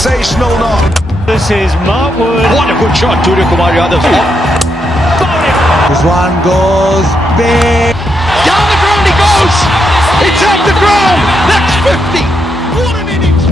sensational knock. This is Mark Wood. What a good shot, Surya Kumar Yadav. This one goes big. Down the ground he goes. It's at the ground. That's 50. What an innings.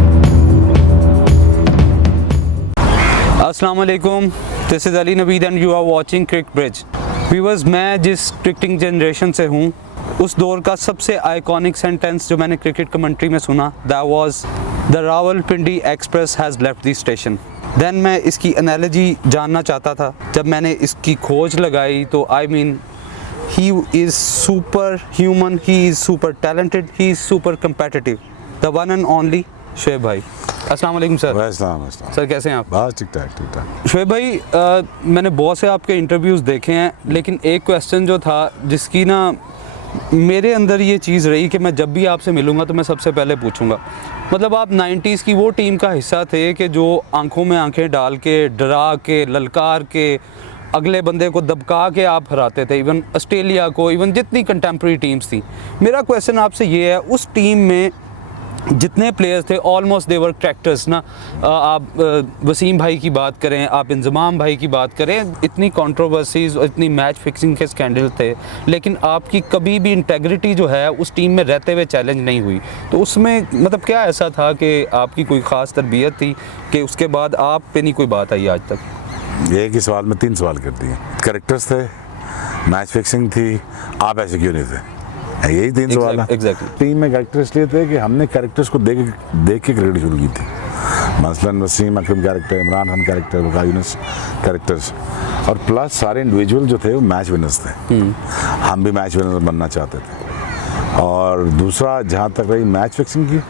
अस्सलाम वालेकुम, this is Ali Naveed and you are watching cric bridge. Viewers, मैं जिस cricketing generation से हूँ उस दौर का सबसे आइकॉनिक सेंटेंस जो मैंने क्रिकेट कमेंट्री में सुना, that was the Rawalpindi express has left the station. Then मैं इसकी एनालॉजी जानना चाहता था। जब मैंने इसकी खोज लगाई तो I mean he is super human, he is super talented, he is super competitive, the one and only Shoaib भाई। अस्सलाम वालेकुम सर। सर कैसे हैं आप? बस ठीक ठाक। शोएब भाई, मैंने बहुत से आपके इंटरव्यूज़ देखे हैं, लेकिन एक क्वेश्चन जो था जिसकी ना मेरे अंदर ये चीज़ रही कि मैं जब भी आपसे मिलूँगा तो मैं सबसे पहले पूछूंगा, मतलब आप 90s की वो टीम का हिस्सा थे कि जो आंखों में आंखें डाल के, डरा के, ललकार के, अगले बंदे को दबका के आप हराते थे, इवन ऑस्ट्रेलिया को, इवन जितनी कंटेम्प्रेरी टीम्स थी। मेरा क्वेश्चन आपसे ये है, उस टीम में जितने प्लेयर्स थे ऑलमोस्ट देवर कैरेक्टर्स ना। आप वसीम भाई की बात करें, आप इंजमाम भाई की बात करें, इतनी कंट्रोवर्सीज और इतनी मैच फिक्सिंग के स्कैंडल थे, लेकिन आपकी कभी भी इंटेग्रिटी जो है उस टीम में रहते हुए चैलेंज नहीं हुई। तो उसमें मतलब क्या ऐसा था कि आपकी कोई ख़ास तरबियत थी कि उसके बाद आप पे नहीं कोई बात आई आज तक? एक ही सवाल में 3 सवाल कर दिए। कैरेक्टर्स थे, मैच फिक्सिंग थी, आप ऐसे क्यों नहीं थे? यही 3 सवाल है। एग्जैक्टली। टीम में कैरेक्टर इसलिए थे कि हमने कैरेक्टर्स को देख के क्रिकेट शुरू की थी। मसलन वसीम अकरम कैरेक्टर, इमरान खान कैरेक्टर, वक़ार यूनुस कैरेक्टर्स, और प्लस सारे इंडिविजुअल जो थे वो मैच विनर्स थे। हम भी मैच विनर बनना चाहते थे। और दूसरा, जहाँ तक रही मैच फिक्सिंग की,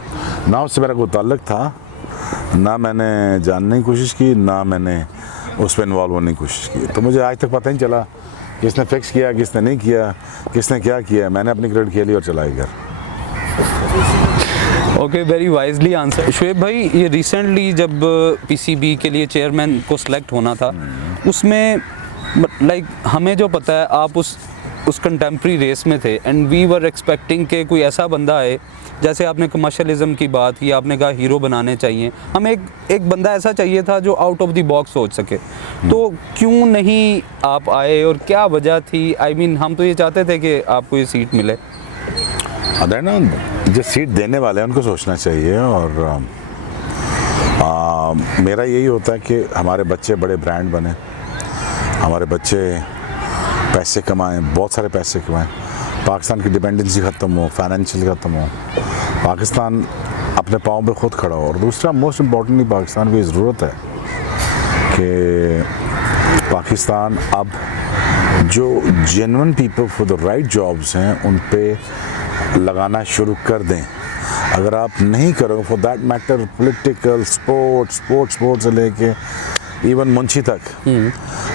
ना उससे मेरा कोई ताल्लुक था, ना मैंने जानने की कोशिश की, ना मैंने उस पर इन्वॉल्व होने की कोशिश की। तो मुझे आज तक पता नहीं चला किसने फिक्स किया, किसने नहीं किया, किसने क्या किया। मैंने अपनी क्रिकेट खेली और चलाई घर। Okay, very wisely answer. Shoaib भाई, ये रिसेंटली जब पीसीबी के लिए चेयरमैन को सिलेक्ट होना था, उसमें लाइक हमें जो पता है आप उस कंटेम्प्रेरी रेस में थे एंड वी वर एक्सपेक्टिंग कि कोई ऐसा बंदा आए, जैसे आपने कमर्शलिज्म की बात की, आपने कहा हीरो बनाने चाहिए, हमें एक बंदा ऐसा चाहिए था जो आउट ऑफ द बॉक्स सोच सके। तो क्यों नहीं आप आए और क्या वजह थी? आई मीन हम तो ये चाहते थे कि आपको ये सीट मिले। अदर ना, जो सीट देने वाले हैं उनको सोचना चाहिए। और मेरा यही होता है कि हमारे बच्चे बड़े ब्रांड बने, हमारे बच्चे पैसे कमाएं, बहुत सारे पैसे कमाएं, पाकिस्तान की डिपेंडेंसी ख़त्म हो, फाइनेंशियल ख़त्म हो, पाकिस्तान अपने पाँव पे ख़ुद खड़ा हो। और दूसरा, मोस्ट इम्पॉर्टेंटली, पाकिस्तान को ये ज़रूरत है कि पाकिस्तान अब जो genuine people for the right jobs हैं उन पे लगाना शुरू कर दें। अगर आप नहीं करोगे, for that matter political, sports से लेके इवन मुंशी तक,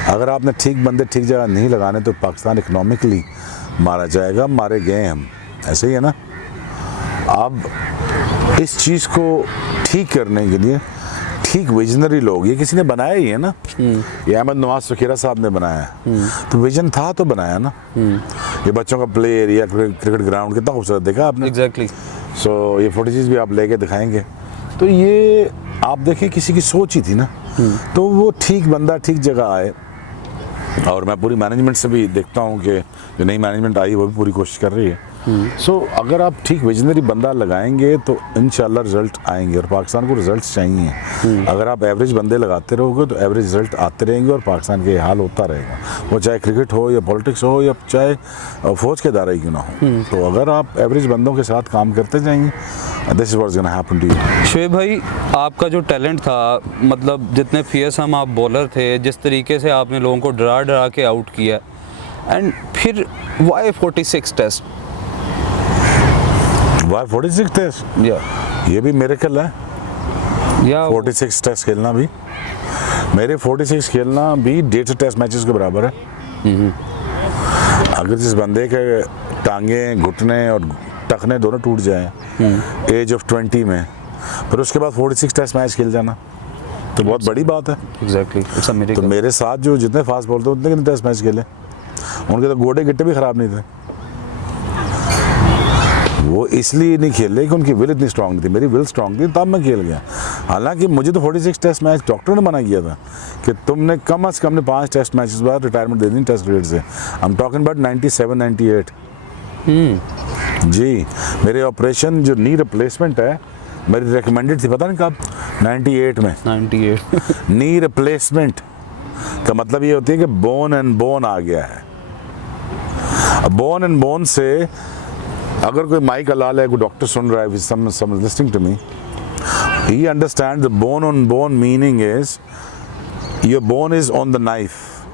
अगर आपने ठीक बंदे ठीक जगह नहीं लगाने तो पाकिस्तान इकनॉमिकली मारा जाएगा। मारे गए हम, ऐसे ही है ना। अब इस चीज़ को ठीक करने के लिए ठीक विजनरी लोग, ये किसी ने बनाया ही है ना, ये अहमद नवाज फ़कीरा साहब ने बनाया है, तो विजन था तो बनाया ना। ये बच्चों का प्ले एरिया, क्रिकेट ग्राउंड कितना खूबसूरत देखा आपने। एग्जैक्टली। सो ये फुटेजेस भी आप लेके दिखाएंगे, तो ये आप देखिए किसी की सोच ही थी ना। तो वो ठीक बंदा ठीक जगह आए। और मैं पूरी मैनेजमेंट से भी देखता हूँ कि जो नई मैनेजमेंट आई वो भी पूरी कोशिश कर रही है। सो अगर आप ठीक विजनरी बंदा लगाएंगे तो इंशाल्लाह रिजल्ट आएंगे, और पाकिस्तान को रिजल्ट्स चाहिए। अगर आप एवरेज बंदे लगाते रहोगे तो एवरेज रिजल्ट आते रहेंगे और पाकिस्तान के हाल होता रहेगा, वो चाहे क्रिकेट हो या पॉलिटिक्स हो या चाहे फौज के दायरे क्यों ना हो। तो अगर आप एवरेज बंदों के साथ काम करते जाएंगे, this is what's gonna happen to you. Shoaib भाई, आपका जो टैलेंट था, मतलब जितने फियरसम आप बॉलर थे, जिस तरीके से आपने लोगों को डरा डरा के आउट किया, एंड फिर वाई 46 टेस्ट? Y 46 test? या ये भी मिरेकल है। या 46 टेस्ट खेलना भी, मेरे 46 खेलना भी 150 टेस्ट मैचेस के बराबर है। अगर जिस बंदे के टांगे, घुटने और टखने दोनों टूट जाएं एज ऑफ 20 में, फिर उसके बाद 46 टेस्ट मैच खेल जाना तो बहुत बड़ी बात है। एग्जैक्टली। तो मेरे साथ जो जितने फास्ट बॉलर थे उतने कितने टेस्ट मैच खेले, उनके तो गोडे गिट्टे भी ख़राब नहीं थे। वो इसलिए नहीं खेल रहे कि उनकी विल इतनी स्ट्रांग थी, मेरी विल स्ट्रांग थी तब मैं खेल गया। हालांकि मुझे तो 46 टेस्ट मैच डॉक्टर ने मना किया था कि तुमने कम अज़ कम 5 टेस्ट मैचेस बाद रिटायरमेंट दे दी टेस्ट क्रिकेट से। I am talking about 97 98। जी, मेरे ऑपरेशन जो नी रिप्लेसमेंट है मेरी रिकमेंडेड थी, पता नहीं कब, 98 में। 98 नी रिप्लेसमेंट का मतलब ये होती है कि बोन एंड बोन आ गया है। बोन एंड बोन से अगर कोई माइक हलाल है, कोई डॉक्टर सुन रहा है, some listening to me, he understands the bone on bone meaning is your bone is on the knife.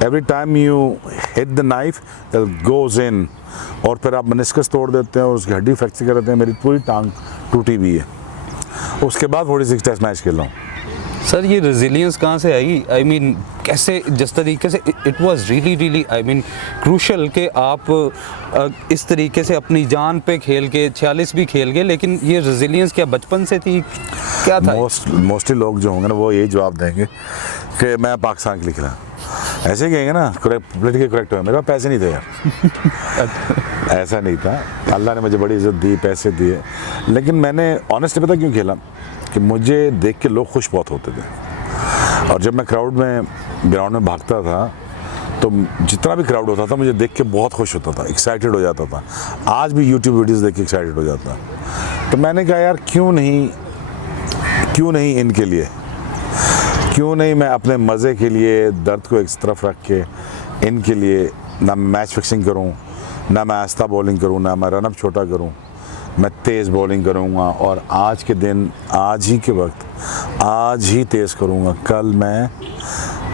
Every time you hit the knife, it goes in. और फिर आप मेनिस्कस तोड़ देते हैं और उसकी हड्डी फ्रैक्चर कर देते हैं। मेरी पूरी टांग टूटी हुई है। उसके बाद 46 टेस्ट मैच खेल रहा हूँ। सर ये रेजिलियंस कहाँ से आई? आई मीन कैसे, जिस तरीके से it was really I mean crucial कि आप इस तरीके से अपनी जान पे खेल के 46 भी खेल गए, लेकिन ये रेजिलियंस क्या बचपन से थी, क्या था? मोस्टली लोग जो होंगे ना वो यही जवाब देंगे कि मैं पाकिस्तान के लिए खेला। ऐसे कहेंगे ना, पोलिटिकली करेक्ट हो, मेरे पास पैसे नहीं थे यार। ऐसा नहीं था, अल्लाह ने मुझे बड़ी इज्जत दी, पैसे दिए, लेकिन मैंने ऑनेस्टली पता क्यों खेला कि मुझे देख के लोग खुश बहुत होते थे। और जब मैं क्राउड में ग्राउंड में भागता था तो जितना भी क्राउड होता था मुझे देख के बहुत खुश होता था, एक्साइटेड हो जाता था। आज भी यूट्यूब वीडियोस देख के एक्साइटेड हो जाता। तो मैंने कहा यार क्यों नहीं इनके लिए, क्यों नहीं मैं अपने मज़े के लिए दर्द को एक तरफ रख के इनके लिए ना मैच फिक्सिंग करूं, ना मैं आस्ता बॉलिंग करूं, ना मैं रनअप छोटा करूं, मैं तेज़ बॉलिंग करूंगा। और आज के दिन, आज ही के वक्त आज ही तेज़ करूंगा। कल मैं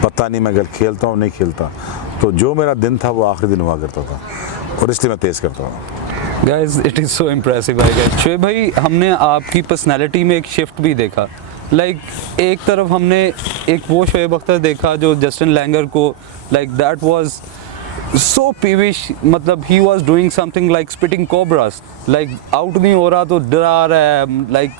पता नहीं मैं कल खेलता हूँ नहीं खेलता, तो जो मेरा दिन था वो आखिरी दिन हुआ करता था और इसलिए मैं तेज़ करता हूँ। Guys it is so impressive I guys. Shoaib भाई, हमने आपकी पर्सनालिटी में एक शिफ्ट भी देखा। एक तरफ हमने एक वो शोएब अख्तर देखा जो जस्टिन लैंगर को दैट वाज सो पीविश, मतलब he was doing something like spitting cobras, out नहीं हो रहा तो डरा रहा है,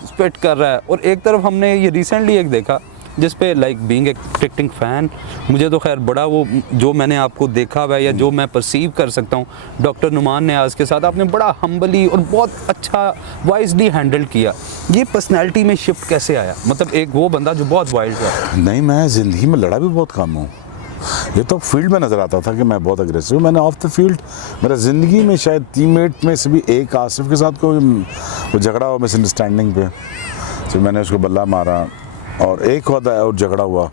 स्पिट कर रहा है। और एक तरफ हमने ये रिसेंटली एक देखा जिस पे बीइंग ए क्रिकेटिंग फ़ैन, मुझे तो खैर बड़ा वो जो मैंने आपको देखा हुआ है या जो मैं परसीव कर सकता हूँ, डॉक्टर नुमान नियाज़ के साथ आपने बड़ा हम्बली और बहुत अच्छा वाइजली हैंडल किया। ये पर्सनैलिटी में शिफ्ट कैसे आया? मतलब एक वो बंदा जो बहुत वाइल्ड है। नहीं, मैं ज़िंदगी में लड़ा भी बहुत कम हूँ। ये तो फील्ड में नज़र आता था कि मैं बहुत अग्रेसिव हूँ। मैंने ऑफ द फील्ड मेरा ज़िंदगी में शायद टीममेट में से भी एक आसिफ के साथ को वो झगड़ा हुआ मिसअंडरस्टैंडिंग पे, तो मैंने उसको बल्ला मारा। और एक होता है और झगड़ा हुआ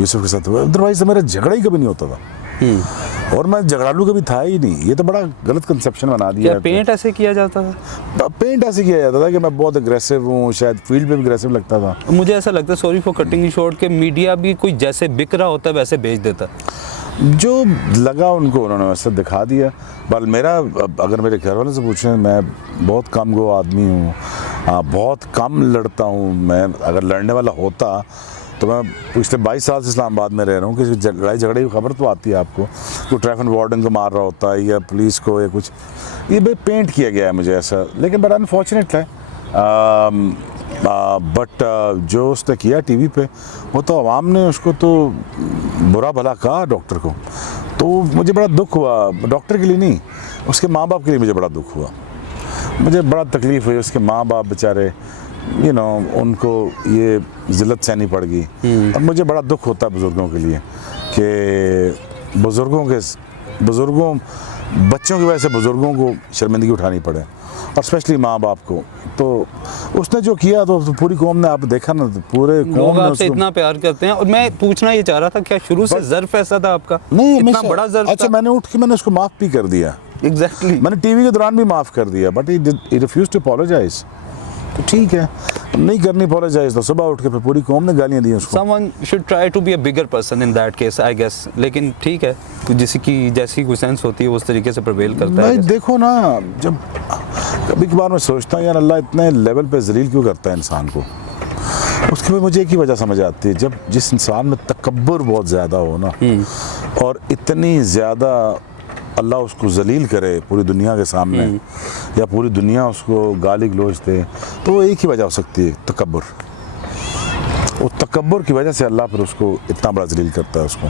यूसुफ के साथ हुआ, अदरवाइज मेरा झगड़ा ही कभी नहीं होता था। और मैं झगड़ालू कभी था ही नहीं। ये तो बड़ा गलत कंसेप्शन बना दिया है। पेंट ऐसे किया जाता था? पेंट ऐसे किया जाता था कि मैं बहुत अग्रेसिव हूँ, शायद फील्ड पे भी अग्रेसिव लगता था। मुझे ऐसा लगता है, sorry for cutting you short, कि मीडिया भी कोई जैसे बिक रहा होता है वैसे बेच देता। जो लगा उनको उन्होंने वैसे दिखा दिया। बल मेरा, अगर मेरे घर वाले से पूछें, मैं बहुत कम गो आदमी हूँ, बहुत कम लड़ता हूँ। मैं अगर लड़ने वाला होता तो मैं पिछले 22 साल से इस्लामाबाद में रह रहा हूँ, किसी लड़ाई झगड़े की खबर तो आती है आपको, कोई ट्रैफिक वार्डन को मार रहा होता है या पुलिस को या कुछ। ये भाई पेंट किया गया है मुझे ऐसा, लेकिन बड़ा अनफॉर्चुनेट है। बट जो उसने किया टीवी पे, वो तो आवाम ने उसको तो बुरा भला कहा डॉक्टर को, तो मुझे बड़ा दुख हुआ। डॉक्टर के लिए नहीं, उसके माँ बाप के लिए मुझे बड़ा दुख हुआ। मुझे बड़ा तकलीफ़ हुई। उसके माँ बाप बेचारे उनको ये ज़िल्लत सहनी पड़ गई। और मुझे बड़ा दुख होता है बुज़ुर्गों के लिए कि बुज़ुर्गों बच्चों की वजह से बुज़ुर्गों को शर्मिंदगी उठानी पड़े, और स्पेशली माँ बाप को। तो उसने जो किया तो पूरी कौम ने, आप देखा ना, तो पूरे लोग आपसे इतना प्यार करते हैं। और मैं पूछना ये चाह रहा था, क्या शुरू से ज़र्फ ऐसा था आपका? नहीं, इतना बड़ा ज़र्फ अच्छा था? मैंने उठ के मैंने उसको माफ़ भी कर दिया। एग्जैक्टली मैंने टीवी के दौरान भी माफ़ कर दिया, but he refuse to apologise. तो ठीक है, नहीं करनी अपोलोजाइज, तो सुबह उठ के फिर पूरी कौम ने गालियाँ दी उसको। Someone should try to be a bigger person in that case, I guess. लेकिन ठीक है, जैसी कोई सेंस होती है उस तरीके से प्रवेल करता है। नहीं, देखो ना, जब कभी कभार मैं सोचता हूँ यार अल्लाह इतने लेवल पे जलील क्यों करता है इंसान को। उसके बाद मुझे एक ही वजह समझ आती है, जब जिस इंसान में तकब्बुर बहुत ज़्यादा हो ना, और इतनी ज़्यादा अल्लाह उसको जलील करे पूरी दुनिया के सामने, या पूरी दुनिया उसको गाली गलौज दे, तो वो एक ही वजह हो सकती है, तकब्बुर। वो तकब्बुर की वजह से अल्लाह फिर उसको इतना बड़ा जलील करता है उसको।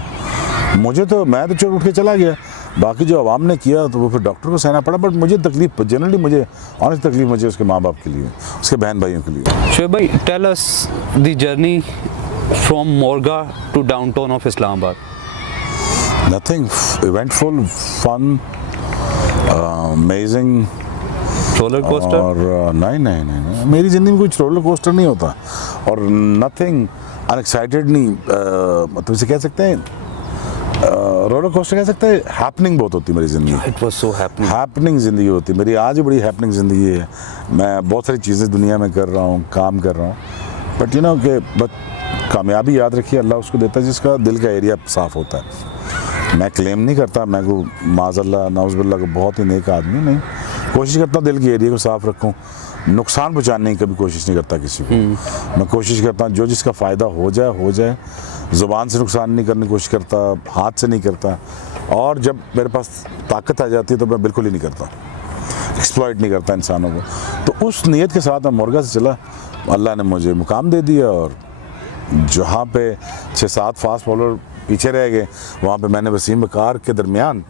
मैं तो चोट उठ के चला गया। बाकी जो आवाम ने किया तो वो फिर डॉक्टर को सहना पड़ा, बट मुझे तकलीफ जनरली, मुझे ऑनेस्ट तकलीफ मुझे उसके माँ बाप के लिए, उसके बहन भाइयों के लिए। शोएब भाई, tell us the journey from Morgah to downtown of Islamabad. Nothing, eventful, fun, amazing. Roller coaster? और नहीं, मेरी ज़िंदगी में कुछ रोलर कोस्टर नहीं होता, और नथिंग अनएक्साइटेड नहीं, मतलब इसे कह सकते हैं रोलर कोस्टर कह सकते हैं, हैपनिंग बहुत होती है मेरी ज़िंदगी। इट वाज सो हैपनिंग ज़िंदगी होती है मेरी, आज भी बड़ी हैपनिंग ज़िंदगी है। मैं बहुत सारी चीज़ें दुनिया में कर रहा हूँ, काम कर रहा हूँ, बट यू नो कि बट कामयाबी याद रखिए अल्लाह उसको देता है जिसका दिल का एरिया साफ़ होता है। मैं क्लेम नहीं करता मैं को माज़अल्लाह नाउज़ुबिल्लाह को बहुत ही नेक आदमी नहीं, कोशिश करता हूँ दिल के एरिया को साफ़ रखूँ, नुकसान पहुँचाने की कभी कोशिश नहीं करता किसी को। मैं कोशिश करता हूँ जो जिसका फ़ायदा हो जाए, ज़ुबान से नुकसान नहीं करने की कोशिश करता, हाथ से नहीं करता, और जब मेरे पास ताकत आ जाती है तो मैं बिल्कुल ही नहीं करता, एक्सप्लॉइट नहीं करता इंसानों को। तो उस नीयत के साथ मैं मोरगा से चला, अल्लाह ने मुझे मुकाम दे दिया, और जहाँ पे 6-7 फास्ट बॉलर पीछे रह गए, वहाँ पे मैंने वसीम बकार के दरमियान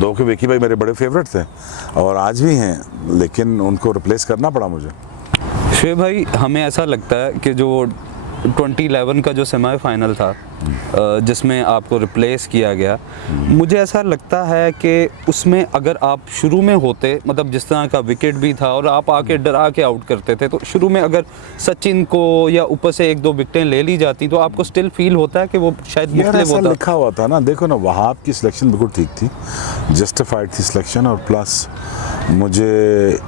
2 के विकी भाई मेरे बड़े फेवरेट थे और आज भी हैं, लेकिन उनको रिप्लेस करना पड़ा मुझे। शोएब भाई, हमें ऐसा लगता है कि जो 2011 का जो सेमीफाइनल था जिसमें आपको रिप्लेस किया गया, मुझे ऐसा लगता है कि उसमें अगर आप शुरू में होते, मतलब जिस तरह का विकेट भी था और आप आके डरा के आउट करते थे, तो शुरू में अगर सचिन को या ऊपर से 1-2 विकेटें ले ली जाती तो आपको स्टिल फील होता है कि वो शायद मुख्तलिफ होता। लिखा हुआ था ना, देखो ना, वहाब की सिलेक्शन बिल्कुल ठीक थी, जस्टिफाइड थी सिलेक्शन, और प्लस मुझे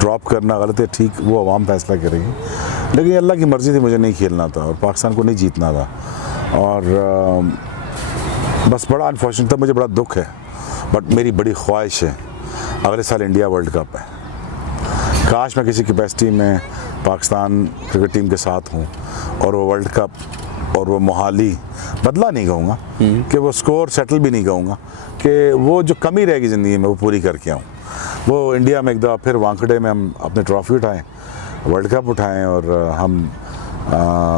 ड्रॉप करना गलत है, ठीक, वो अवाम फैसला करेगी, लेकिन अल्लाह की मर्ज़ी थी, मुझे नहीं खेलना था और पाकिस्तान को नहीं जीतना था, और बस बड़ा अनफॉर्चुनेट था, मुझे बड़ा दुख है, बट मेरी बड़ी ख्वाहिश है अगले साल इंडिया वर्ल्ड कप है, काश मैं किसी कैपेसिटी में पाकिस्तान क्रिकेट टीम के साथ हूँ और वो वर्ल्ड कप और वो मोहाली, बदला नहीं कहूँगा कि वो स्कोर सेटल भी नहीं कहूँगा, कि वो जो कमी रहेगी ज़िंदगी में वो पूरी करके आऊँ, वो इंडिया में एक दफ़ा फिर वानखेड़े में हम अपने ट्रॉफ़ी उठाएं, वर्ल्ड कप उठाएं, और हम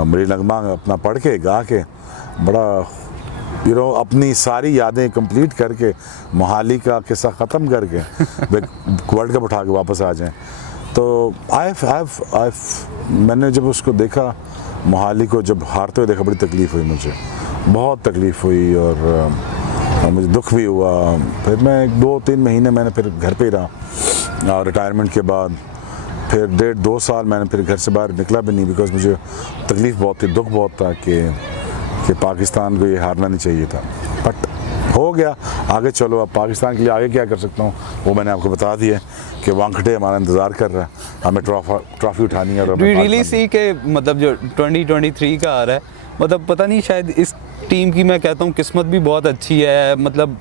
मेरी नगमा अपना पढ़ के गा के बड़ा अपनी सारी यादें कंप्लीट करके मोहाली का किस्सा ख़त्म करके वर्ल्ड कप उठा के वापस आ जाएं। तो मैंने जब उसको देखा, मोहाली को जब हारते हुए देखा, बड़ी तकलीफ़ हुई, मुझे बहुत तकलीफ़ हुई, और मुझे दुख भी हुआ। फिर मैं 2-3 महीने मैंने फिर घर पे ही रहा, और रिटायरमेंट के बाद फिर 1.5-2 साल मैंने फिर घर से बाहर निकला भी नहीं, बिकॉज़ मुझे तकलीफ़ बहुत थी, दुख बहुत था कि पाकिस्तान को ये हारना नहीं चाहिए था, बट हो गया, आगे चलो। अब पाकिस्तान के लिए आगे क्या कर सकता हूँ वो मैंने आपको बता दिया कि वानखेड़े हमारा इंतज़ार कर रहा है, हमें ट्रॉफ़ी उठानी है। और रियली सी के मतलब जो 2023 का आ रहा है, मतलब पता नहीं, शायद इस टीम की मैं कहता हूँ किस्मत भी बहुत अच्छी है, मतलब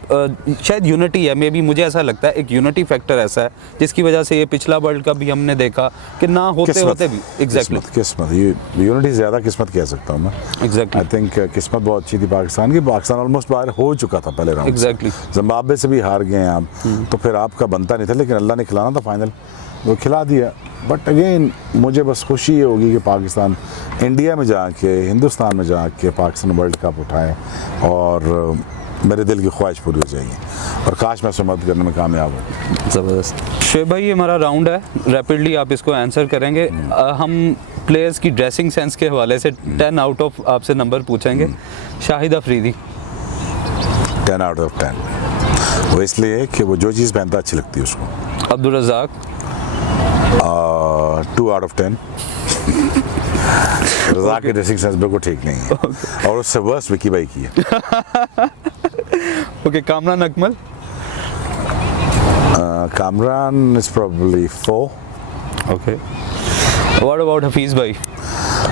शायद यूनिटी है, मे बी मुझे ऐसा लगता है एक यूनिटी फैक्टर ऐसा है जिसकी वजह से ये पिछला वर्ल्ड कप भी हमने देखा कि ना होते होते भी एग्जैक्टली किस्मत, ये यूनिटी ज़्यादा किस्मत कह सकता हूँ मैं, एग्जैक्टली। आई थिंक किस्मत बहुत अच्छी थी पाकिस्तान की, पाकिस्तान ऑलमोस्ट बाहर हो चुका था पहले राउंड, एग्जैक्टली, जिम्बाब्वे से भी हार गए आप, तो फिर आपका बनता नहीं था, लेकिन अल्लाह ने खिलाना था फाइनल, वो खिला दिया। बट अगेन मुझे बस खुशी ये होगी कि पाकिस्तान इंडिया में जाके, हिंदुस्तान में जाके पाकिस्तान वर्ल्ड कप उठाए, और मेरे दिल की ख्वाहिश पूरी हो जाएगी, और काश मैं मदद करने में कामयाब हूँ। ज़बरदस्त। शोएब भाई, ये हमारा राउंड है, रैपिडली आप इसको आंसर करेंगे। हम प्लेयर्स की ड्रेसिंग सेंस के हवाले से 10 आउट ऑफ आपसे नंबर पूछेंगे। शाहिद अफरीदी 10 आउट ऑफ 10, वो इसलिए कि वो जो चीज़ पहनता अच्छी लगती है उसको। Abdul Razzaq 2 out of 10। रज़ाक की ड्रेसिंग सेंस बिल्कुल ठीक नहीं है, और उससे वर्स्ट विकी भाई की है। Okay, Kamran Akmal Kamran is probably 4। Okay, what about Hafeez भाई?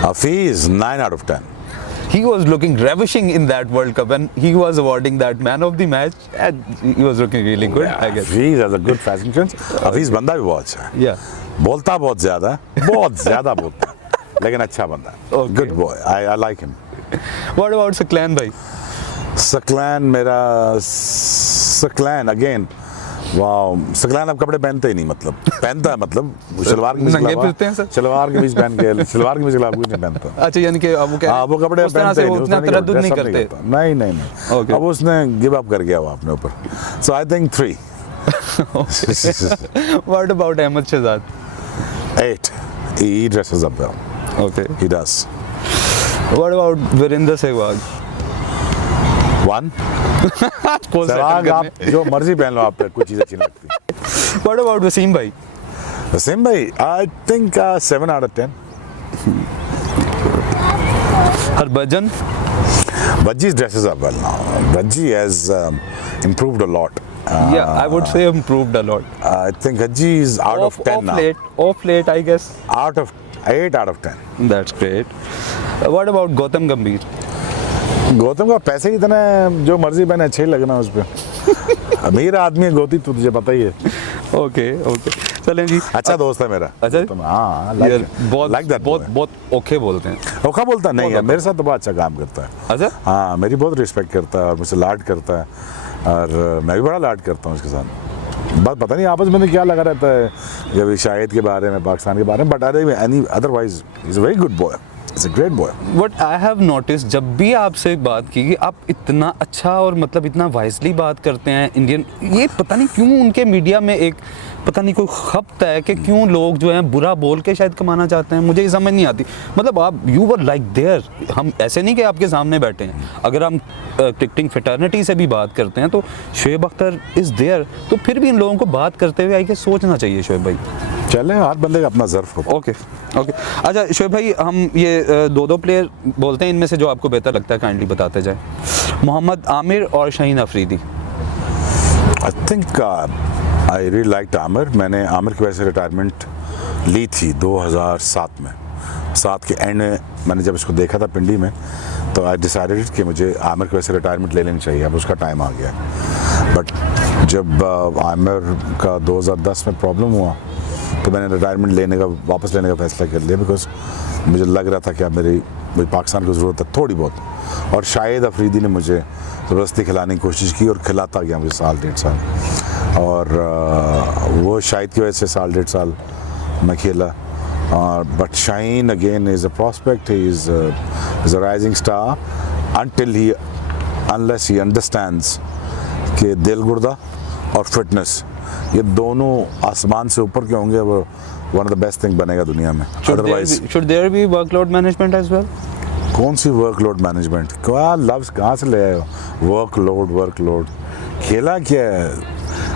Hafeez 9 out of 10। He was looking ravishing in that World Cup, and he was awarding that man of the match, and he was looking really good, I guess. Hafeez has a good fashion sense. Hafeez बंदा भी बहुत अच्छा है, Yeah. बोलता बहुत ज़्यादा है, बहुत ज़्यादा बोलता है, लेकिन अच्छा बंदा है। Okay. Good boy, I like him. What about Saklan भाई? सकलैन again वाह, सकलान अब कपड़े पहनते ही नहीं, मतलब पहनता है, मतलब शलवार के बीच नंगे गुलाब, फिरते हैं सर? शलवार के बीच पहन के, शलवार के बीच गुलाब कुछ नहीं पहनता। अच्छा, यानी कि अब वो क्या, हाँ, वो कपड़े उस तरह पहनते से ही वो नहीं, उतना उसमें तरद्दुद नहीं dress up करते। करता। नहीं, Okay. अब उसने गिव अप कर गया वो अपने ऊपर। So I think 3 what about Ahmed Shehzad? 8 he dresses up well, okay, he does। What about Virender Sehwag? 1 Sehwag आप जो मर्जी पहन लो, आप पे कुछ चीज़ अच्छी नहीं लगती। व्हाट अबाउट वसीम भाई? वसीम भाई, I think 7 out of 10। Harbhajan? Bajji's dresses up well now. Bajji has improved a lot. Yeah, I would say improved a lot. I think Haji is out of 10 now. Off late, I guess. Out of 8 out of 10. That's great. What about Gautam Gambhir? Gautam का पैसे ही इतना है, जो मर्जी पहने अच्छे ही लगना उस पर। अमीर आदमी है गौती, तुझे पता ही है। ओके, चलें जी। अच्छा दोस्त है मेरा। अच्छा, गौतम, हाँ, यार बहुत like that boy. बहुत ओके बोलते हैं। ओखा बोलता नहीं है, मेरे साथ तो बहुत अच्छा काम करता है। अच्छा, हाँ, मेरी बहुत रिस्पेक्ट करता है और मुझसे लाड करता है, और मैं भी बड़ा लाड करता हूँ उसके साथ। बस पता नहीं आपस में क्या लगा रहता है, जब शाहिद के बारे में, पाकिस्तान के बारे में, but otherwise is a very good boy, is a great boy. What I have noticed, जब भी आपसे बात की, आप इतना अच्छा और मतलब इतना वाइजली बात करते हैं इंडियन, ये पता नहीं क्यों उनके मीडिया में एक पता नहीं कोई खपत है कि क्यों लोग जो हैं बुरा बोल के शायद कमाना चाहते हैं, मुझे ये समझ नहीं आती। मतलब आप यू वर लाइक देयर, हम ऐसे नहीं कि आपके सामने बैठे हैं। अगर हम टिकटिंग फ्रेटर्निटी से भी बात करते हैं तो शोएब अख्तर इज़ देयर, तो फिर भी इन लोगों को बात करते हुए आई के सोचना चाहिए शोएब भाई। चले, हर बंदे का अपना ज़र्फ होता है। ओके, अच्छा शोएब भाई, हम ये दो प्लेयर बोलते हैं, इनमें से जो आपको बेहतर लगता है काइंडली बताते जाए। मोहम्मद आमिर और Shaheen Afridi. I think I really liked Aamir. मैंने आमिर की वजह से रिटायरमेंट ली थी 2007 में। 7 के एंड में मैंने जब इसको देखा था पिंडी में, तो आई डिसाइडेड कि मुझे आमिर की वजह से रिटायरमेंट ले लेनी चाहिए, अब उसका टाइम आ गया। बट जब आमिर का 2010 में प्रॉब्लम हुआ, तो मैंने रिटायरमेंट वापस लेने का फैसला कर लिया, बिकॉज मुझे लग रहा था कि अब मुझे पाकिस्तान की ज़रूरत है थोड़ी बहुत। और शाहिद अफरीदी ने मुझे ज़बरदस्ती खिलाने की कोशिश की और खिलाता गया मुझे 1.5 साल, और वो शाहिद की वजह से 1.5 साल मैं खेला। But Shaheen again is a prospect, he is a rising star unless he understands कि दिल गुर्दा और फिटनेस, ये दोनों आसमान से ऊपर के होंगे, वो one of the best thing बनेगा दुनिया में। Otherwise should there be workload management as well? कौन सी वर्कलोड मैनेजमेंट, क्या लफ्ज़ कहाँ से ले आए हो? वर्कलोड खेला क्या है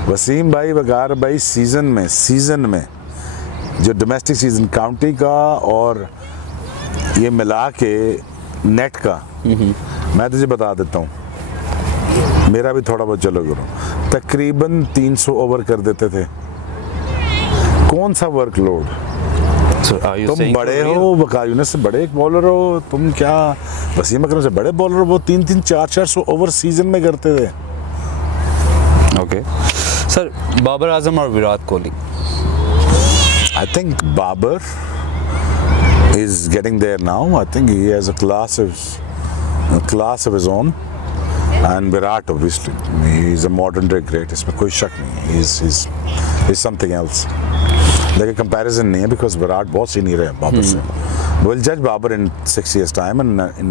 वसीम भाई, वकार भाई? सीज़न में जो डोमेस्टिक सीज़न काउंटी का और ये मिला के नेट का, मैं तुझे बता देता हूँ, मेरा भी थोड़ा बहुत चलो करो, तकरीबन 300 ओवर कर देते थे। कौन सा वर्कलोड? तुम बड़े हो, वकार यूनिस से बड़े एक बॉलर हो, तुम क्या वसीम अकरम से बड़े बॉलर हो? वो 300 400 ओवर सीजन में करते थे। ओके सर, बाबर आजम और Virat Kohli. I think Babar is getting there now. I think he has a class of his own, and Virat obviously he's a modern day great, इसमें कोई शक नहीं है, he's something else, लेकिन कंपैरिजन नहीं है because विराट बहुत सीनियर है बाबर से। We'll judge Babar in 6 years time and in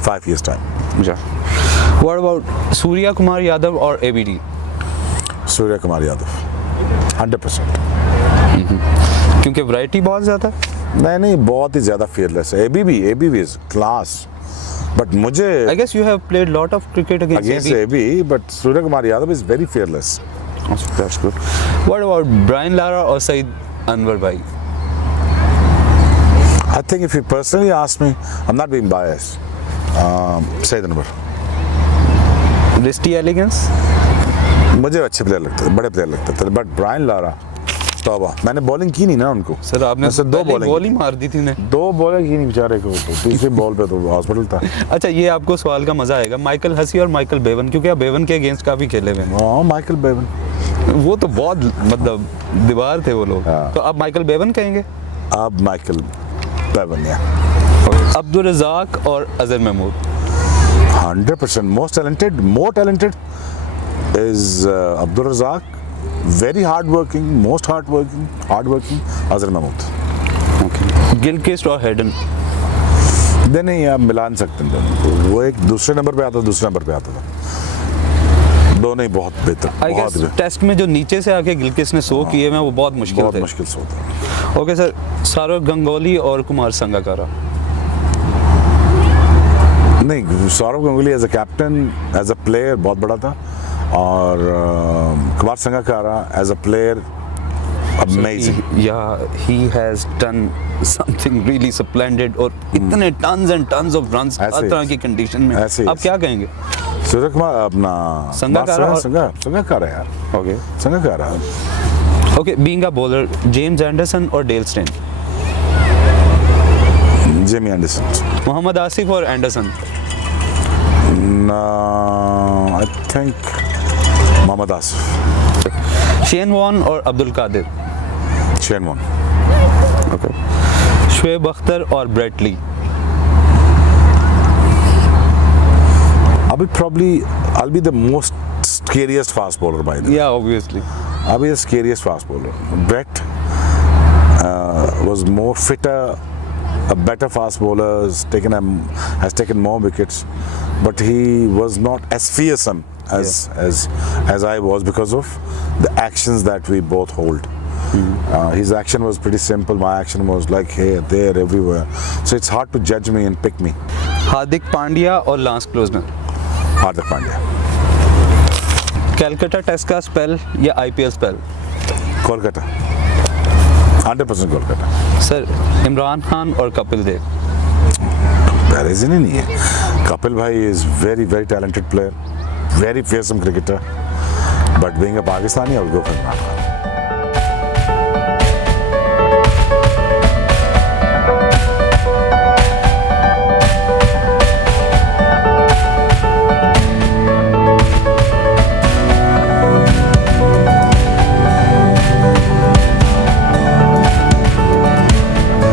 5 years time. Yeah. What about Surya Kumar Yadav और ABD? सूर्या कुमार यादव 100%। क्योंकि वैरायटी बहुत ज़्यादा है। नहीं, बहुत ही ज़्यादा fearless है। ABB is class, but मुझे I guess you have played lot of cricket against AB, but Surya Kumar Yadav is very fearless. That's good. What about Brian Lara और सईद अनवर भाई? I think if you personally ask me, I'm not being biased. Sayyid Anwar. Risty elegance? मुझे अच्छे player लगते थे, बड़े player लगते थे, but Brian Lara तौबा, मैंने बॉलिंग की नहीं ना उनको। सर आपने दो बॉल ही मार दी थी ने। 2 बॉलिंग की नहीं बेचारे को, तो तीसरी बॉल पे तो हॉस्पिटल था। अच्छा, ये आपको सवाल का मजा आएगा, माइकल हसी और माइकल बेवन, क्योंकि आप बेवन के अगेंस्ट काफी खेले हुए हैं। हाँ, माइकल बेवन, वो तो बहुत मतलब दीवार थे वो लोग। हाँ। तो आप माइकल बेवन कहेंगे? अब माइकल बेवन या अब्दुल रज़ाक और Azhar Mahmood. 100% more talented is Abdul Razak, very most hardworking Azhar Mahmood. Gilchrist और हेडन, नहीं आप मिला नहीं सकते इन दोनों को। वो एक दूसरे नंबर पे आता था, दोनों ही बहुत बेहतर, आई बहुत गेस टेस्ट में जो नीचे से आके गिलक्रिस्ट ने 100 किए हैं वो बहुत मुश्किल से होता है। ओके सर, सौरव गंगोली और कुमार संगकारा। नहीं, Sourav Ganguly as a captain, as a player बहुत बड़ा था, और Kumar Sangakkara as a player amazing. he has done something really splendid और इतने tons and tons of runs हर तरह की कंडीशन में। आप क्या कहेंगे? सूर्य कुमार अपना संगकारा संगकारा यार, okay Sangakkara. Okay, being a bowler, James Anderson और Dale Steyn. Jimmy Anderson. Mohammad Asif और Anderson. I think Mohammad Asif. Shane Warne और Abdul Qadir. Shane Warne. Okay, Shoaib Akhtar और Brett Lee. Abhi probably I'll be the most scariest fast bowler by the way. Yeah, obviously. I'll be the scariest fast bowler. Brett was more fitter, a better fast bowler, has taken more wickets, but he was not as fearsome as I was because of the actions that we both hold. His action was pretty simple. My action was like here, there, everywhere. So it's hard to judge me and pick me. Hardik Pandya और Lance Klusener. Hardik Pandya. Calcutta test का spell या IPL spell? Kolkata. 100% Kolkata. Sir, Imran Khan और कपिल देव। Comparison ही नहीं है। कपिल भाई is very talented player, very fearsome cricketer, but being a Pakistani, I will go for Imran Khan.